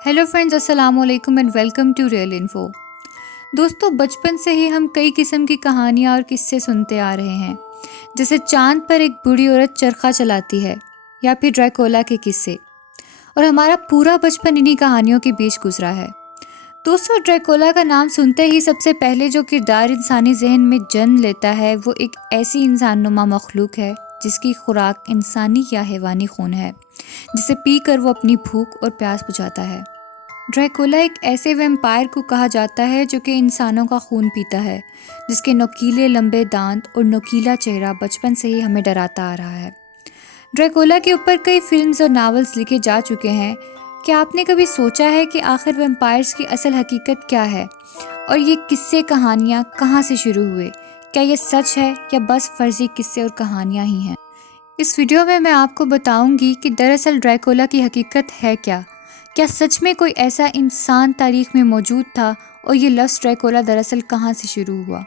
Hello friends, अस्सलाम वालेकुम and welcome to real info. दोस्तों, बचपन से ही हम कई किस्म की कहानियाँ और किस्से सुनते आ रहे हैं, जैसे चांद पर एक बूढ़ी औरत चरखा चलाती है या फिर ड्रैकुला के किस्से। और हमारा पूरा बचपन इन्हीं कहानियों के बीच गुजरा है। दोस्तों, ड्रैकुला का नाम सुनते ही सबसे पहले जो किरदार इंसानी जहन में जन्म लेता है वो एक ऐसी इंसानुमा मखलूक है जिसकी खुराक इंसानी या हैवानी खून है, जिसे पी कर वो अपनी भूख और प्यास बुझाता है। ड्रैकुला एक ऐसे वैम्पायर को कहा जाता है जो कि इंसानों का खून पीता है, जिसके नुकीले लंबे दांत और नुकीला चेहरा बचपन से ही हमें डराता आ रहा है। ड्रैकुला के ऊपर कई फिल्म्स और नावल्स लिखे जा चुके हैं। क्या आपने कभी सोचा है कि आखिर वैम्पायर्स की असल हकीकत क्या है और ये किस्से कहानियाँ कहाँ से शुरू हुए? क्या ये सच है या बस फर्जी किस्से और कहानियाँ ही हैं? इस वीडियो में मैं आपको बताऊंगी कि दरअसल ड्रैकुला की हकीकत है क्या सच में कोई ऐसा इंसान तारीख में मौजूद था और ये लफ्ज़ ड्रैकुला दरअसल कहाँ से शुरू हुआ।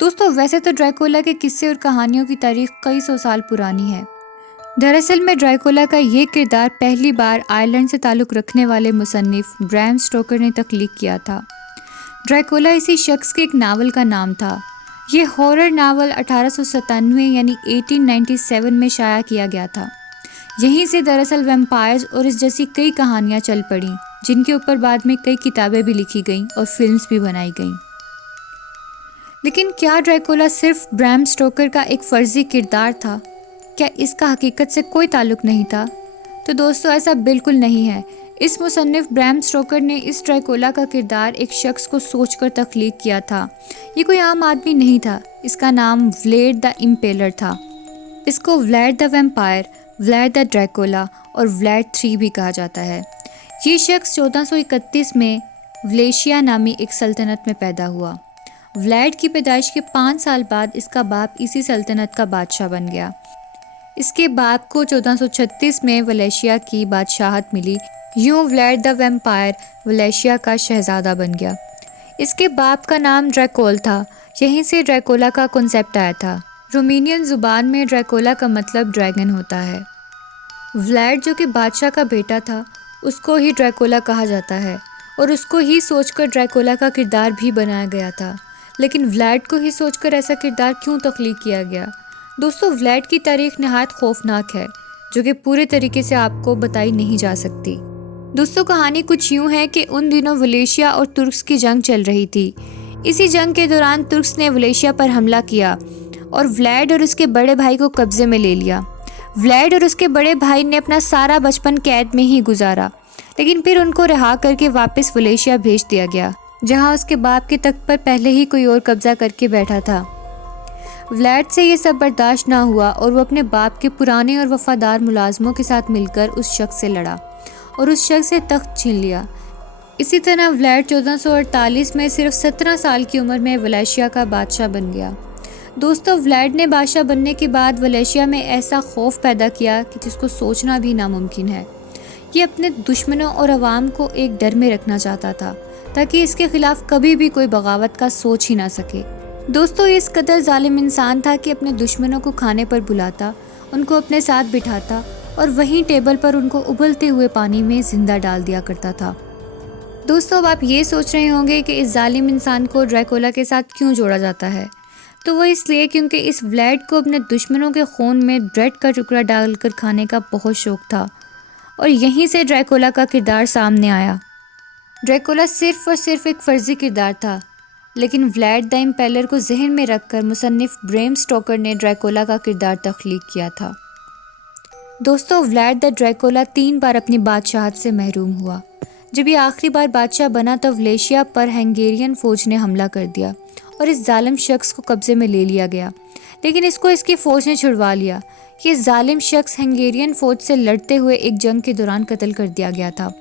दोस्तों, वैसे तो ड्रैकुला के किस्से और कहानियों की तारीख कई सौ साल पुरानी है। दरअसल में ड्रैकुला का ये किरदार पहली बार आयरलैंड से ताल्लुक़ रखने वाले मुसन्निफ ब्रैम स्टोकर ने तख्लीक किया था। ड्रैकुला इसी शख्स के एक नावल का नाम था। ये हॉरर नावल 1897 यानी 1897 में शाया किया गया था। यहीं से दरअसल वैम्पायर्स और इस जैसी कई कहानियाँ चल पड़ीं, जिनके ऊपर बाद में कई किताबें भी लिखी गईं और फिल्म्स भी बनाई गईं। लेकिन क्या ड्रैकुला सिर्फ ब्रैम स्टोकर का एक फ़र्जी किरदार था? क्या इसका हकीकत से कोई ताल्लुक़ नहीं था? तो दोस्तों, ऐसा बिल्कुल नहीं है। इस मुसन्निफ ब्रैम स्टोकर ने इस ड्रैकुला का किरदार एक शख्स को सोचकर तख्लीक किया था। ये कोई आम आदमी नहीं था। इसका नाम व्लेड द इम्पेलर था। इसको व्लेड द वैम्पायर, व्लेड द ड्रैकुला और व्लेड 3 भी कहा जाता है। ये शख्स 1431 में वलेशिया नामी एक सल्तनत में पैदा हुआ। व्लेड की पैदाइश के 5 साल बाद इसका बाप इसी सल्तनत का बादशाह बन गया। इसके बाप को 1436 में वलेशिया की बादशाहत मिली। यूं व्लेड द वैम्पायर वलेशिया का शहजादा बन गया। इसके बाप का नाम ड्रैकोल था। यहीं से ड्रैकुला का कॉन्सेप्ट आया था। रोमानियन ज़ुबान में ड्रैकुला का मतलब ड्रैगन होता है। व्लेड जो कि बादशाह का बेटा था, उसको ही ड्रैकुला कहा जाता है और उसको ही सोचकर ड्रैकुला का किरदार भी बनाया गया था। लेकिन व्लेड को ही सोचकर ऐसा किरदार क्यों तख्लीक किया गया? दोस्तों, व्लेड की तारीख नहायत खौफनाक है, जो कि पूरे तरीके से आपको बताई नहीं जा सकती। दोस्तों, कहानी कुछ यूँ है कि उन दिनों वलेशिया और तुर्क्स की जंग चल रही थी। इसी जंग के दौरान तुर्क्स ने वलेशिया पर हमला किया और व्लेड और उसके बड़े भाई को कब्जे में ले लिया। व्लेड और उसके बड़े भाई ने अपना सारा बचपन कैद में ही गुजारा, लेकिन फिर उनको रिहा करके वापस वलेशिया भेज दिया गया, जहां उसके बाप के तख्त पर पहले ही कोई और कब्जा करके बैठा था। व्लेड से ये सब बर्दाश्त ना हुआ और वो अपने बाप के पुराने और वफादार मुलाजमों के साथ मिलकर उस शख्स से लड़ा और उस शख्स से तख्त छीन लिया। इसी तरह व्लेड 1448 में सिर्फ 17 साल की उम्र में वलेशिया का बादशाह बन गया। दोस्तों, व्लेड ने बादशाह बनने के बाद वलेशिया में ऐसा खौफ पैदा किया कि जिसको सोचना भी नामुमकिन है। ये अपने दुश्मनों और अवाम को एक डर में रखना चाहता था, ताकि इसके खिलाफ कभी भी कोई बगावत का सोच ही ना सके। दोस्तों, ये इस कदर जालिम इंसान था कि अपने दुश्मनों को खाने पर बुलाता, उनको अपने साथ बिठाता और वहीं टेबल पर उनको उबलते हुए पानी में जिंदा डाल दिया करता था। दोस्तों, अब आप ये सोच रहे होंगे कि इस जालिम इंसान को ड्रैकुला के साथ क्यों जोड़ा जाता है। तो वो इसलिए क्योंकि इस व्लेड को अपने दुश्मनों के खून में ब्रेड का टुकड़ा डालकर खाने का बहुत शौक था और यहीं से ड्रैकुला का किरदार सामने आया। ड्रैकुला सिर्फ और सिर्फ एक फर्जी किरदार था, लेकिन व्लेड द इम्पेलर को जहन में रखकर मुसन्निफ ब्रैम स्टोकर ने ड्रैकुला का किरदार तख्लीक किया था। दोस्तों, व्लेड द ड्रैकुला 3 बार अपनी बादशाहत से महरूम हुआ। जब ये आखिरी बार बादशाह बना तो वलेशिया पर हंगेरियन फौज ने हमला कर दिया और इस जालिम शख्स को कब्जे में ले लिया गया, लेकिन इसको इसकी फ़ौज ने छुड़वा लिया। ये जालिम शख्स हंगेरियन फ़ौज से लड़ते हुए एक जंग के दौरान कत्ल कर दिया गया था।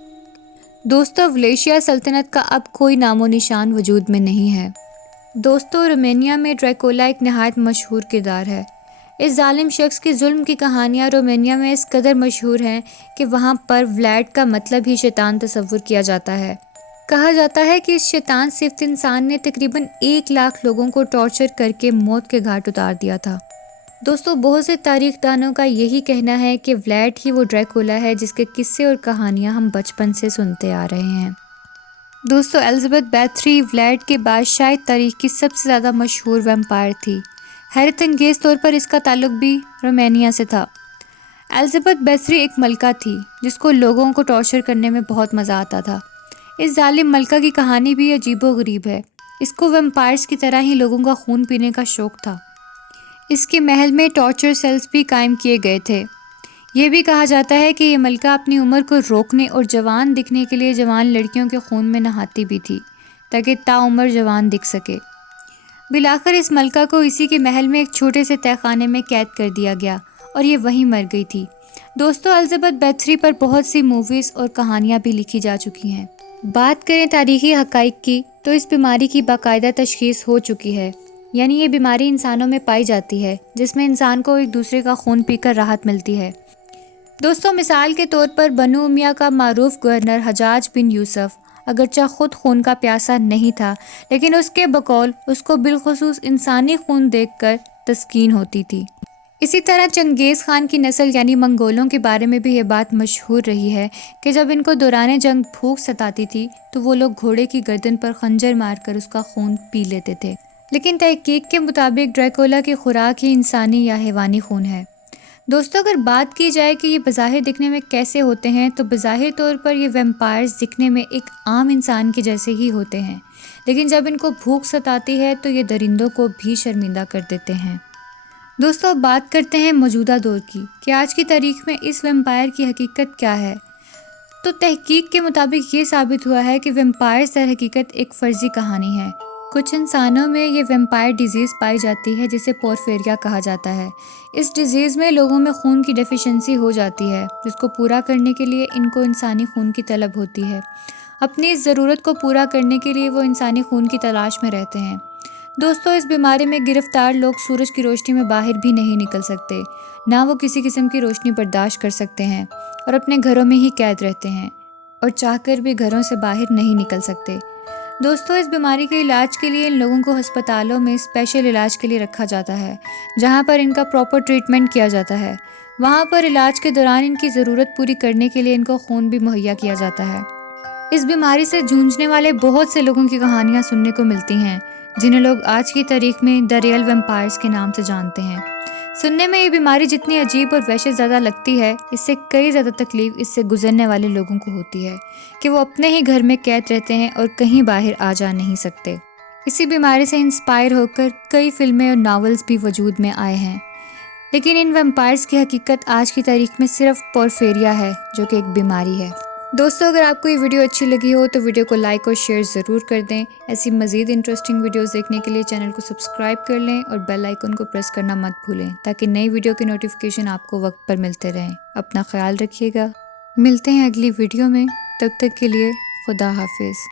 दोस्तों, वलेशिया सल्तनत का अब कोई नामो निशान वजूद में नहीं है। दोस्तों, रोमानिया में ड्रैकुला एक नहायत मशहूर किरदार है। इस जालिम शख्स के जुल्म की कहानियाँ रोमानिया में इस कदर मशहूर हैं कि वहाँ पर व्लेड का मतलब ही शैतान तस्वुर किया जाता है। कहा जाता है कि इस शैतान सिफ्त इंसान ने तकरीबन 1 लाख लोगों को टॉर्चर करके मौत के घाट उतार दिया था। دوستوں بہت سے تاریخ دانوں کا یہی کہنا ہے کہ ولیڈ ہی وہ ڈریکولا ہے جس کے قصے اور کہانیاں ہم بچپن سے سنتے آ رہے ہیں۔ دوستوں ایلزبتھ بیتھری ولیڈ کے بعد شاید تاریخ کی سب سے زیادہ مشہور ویمپائر تھی۔ حیرت انگیز طور پر اس کا تعلق بھی رومینیا سے تھا۔ ایلزبتھ بیتھری ایک ملکہ تھی جس کو لوگوں کو ٹارچر کرنے میں بہت مزہ آتا تھا۔ اس ظالم ملکہ کی کہانی بھی عجیب و غریب ہے۔ اس کو ویمپائرز کی طرح ہی لوگوں کا خون پینے کا شوق تھا۔ اس کے محل میں ٹارچر سیلز بھی قائم کیے گئے تھے۔ یہ بھی کہا جاتا ہے کہ یہ ملکہ اپنی عمر کو روکنے اور جوان دکھنے کے لیے جوان لڑکیوں کے خون میں نہاتی بھی تھی تاکہ تاعمر جوان دکھ سکے۔ بالآخر اس ملکہ کو اسی کے محل میں ایک چھوٹے سے تہہ خانے میں قید کر دیا گیا اور یہ وہیں مر گئی تھی۔ دوستو ایلزبتھ بیتھری پر بہت سی موویز اور کہانیاں بھی لکھی جا چکی ہیں۔ بات کریں تاریخی حقائق کی تو اس بیماری کی باقاعدہ تشخیص ہو چکی ہے، یعنی یہ بیماری انسانوں میں پائی جاتی ہے جس میں انسان کو ایک دوسرے کا خون پی کر راحت ملتی ہے۔ دوستوں مثال کے طور پر بنو امیہ کا معروف گورنر حجاج بن یوسف اگرچہ خود خون کا پیاسا نہیں تھا، لیکن اس کے بقول اس کو بالخصوص انسانی خون دیکھ کر تسکین ہوتی تھی۔ اسی طرح چنگیز خان کی نسل یعنی منگولوں کے بارے میں بھی یہ بات مشہور رہی ہے کہ جب ان کو دوران جنگ بھوک ستاتی تھی تو وہ لوگ گھوڑے کی گردن پر خنجر مار کر اس کا خون پی لیتے تھے۔ لیکن تحقیق کے مطابق ڈریکولا کی خوراک ہی انسانی یا حیوانی خون ہے۔ دوستوں اگر بات کی جائے کہ یہ بظاہر دکھنے میں کیسے ہوتے ہیں تو بظاہر طور پر یہ ویمپائرز دکھنے میں ایک عام انسان کے جیسے ہی ہوتے ہیں، لیکن جب ان کو بھوک ستاتی ہے تو یہ درندوں کو بھی شرمندہ کر دیتے ہیں۔ دوستوں اب بات کرتے ہیں موجودہ دور کی کہ آج کی تاریخ میں اس ویمپائر کی حقیقت کیا ہے۔ تو تحقیق کے مطابق یہ ثابت ہوا ہے کہ ویمپائرز در حقیقت ایک فرضی کہانی ہے۔ کچھ انسانوں میں یہ ویمپائر ڈیزیز پائی جاتی ہے جسے پورفیریا کہا جاتا ہے۔ اس ڈیزیز میں لوگوں میں خون کی ڈیفیشنسی ہو جاتی ہے جس کو پورا کرنے کے لیے ان کو انسانی خون کی طلب ہوتی ہے۔ اپنی اس ضرورت کو پورا کرنے کے لیے وہ انسانی خون کی تلاش میں رہتے ہیں۔ دوستوں اس بیماری میں گرفتار لوگ سورج کی روشنی میں باہر بھی نہیں نکل سکتے، نہ وہ کسی قسم کی روشنی برداشت کر سکتے ہیں اور اپنے گھروں میں ہی قید رہتے ہیں اور چاہ کر بھی گھروں سے باہر نہیں نکل سکتے۔ دوستوں اس بیماری کے علاج کے لیے ان لوگوں کو ہسپتالوں میں اسپیشل علاج کے لیے رکھا جاتا ہے جہاں پر ان کا پراپر ٹریٹمنٹ کیا جاتا ہے۔ وہاں پر علاج کے دوران ان کی ضرورت پوری کرنے کے لیے ان کو خون بھی مہیا کیا جاتا ہے۔ اس بیماری سے جونجنے والے بہت سے لوگوں کی کہانیاں سننے کو ملتی ہیں جنہیں لوگ آج کی تاریخ میں دی ریئل ویمپائرز کے نام سے جانتے ہیں۔ سننے میں یہ بیماری جتنی عجیب اور وحشت زیادہ لگتی ہے، اس سے کئی زیادہ تکلیف اس سے گزرنے والے لوگوں کو ہوتی ہے کہ وہ اپنے ہی گھر میں قید رہتے ہیں اور کہیں باہر آ جا نہیں سکتے۔ اسی بیماری سے انسپائر ہو کر کئی فلمیں اور ناولز بھی وجود میں آئے ہیں، لیکن ان ویمپائرز کی حقیقت آج کی تاریخ میں صرف پورفیریا ہے جو کہ ایک بیماری ہے۔ دوستو اگر آپ کو یہ ویڈیو اچھی لگی ہو تو ویڈیو کو لائک اور شیئر ضرور کر دیں۔ ایسی مزید انٹرسٹنگ ویڈیوز دیکھنے کے لیے چینل کو سبسکرائب کر لیں اور بیل آئیکن کو پریس کرنا مت بھولیں تاکہ نئی ویڈیو کے نوٹیفیکیشن آپ کو وقت پر ملتے رہیں۔ اپنا خیال رکھیے گا، ملتے ہیں اگلی ویڈیو میں، تب تک کے لیے خدا حافظ۔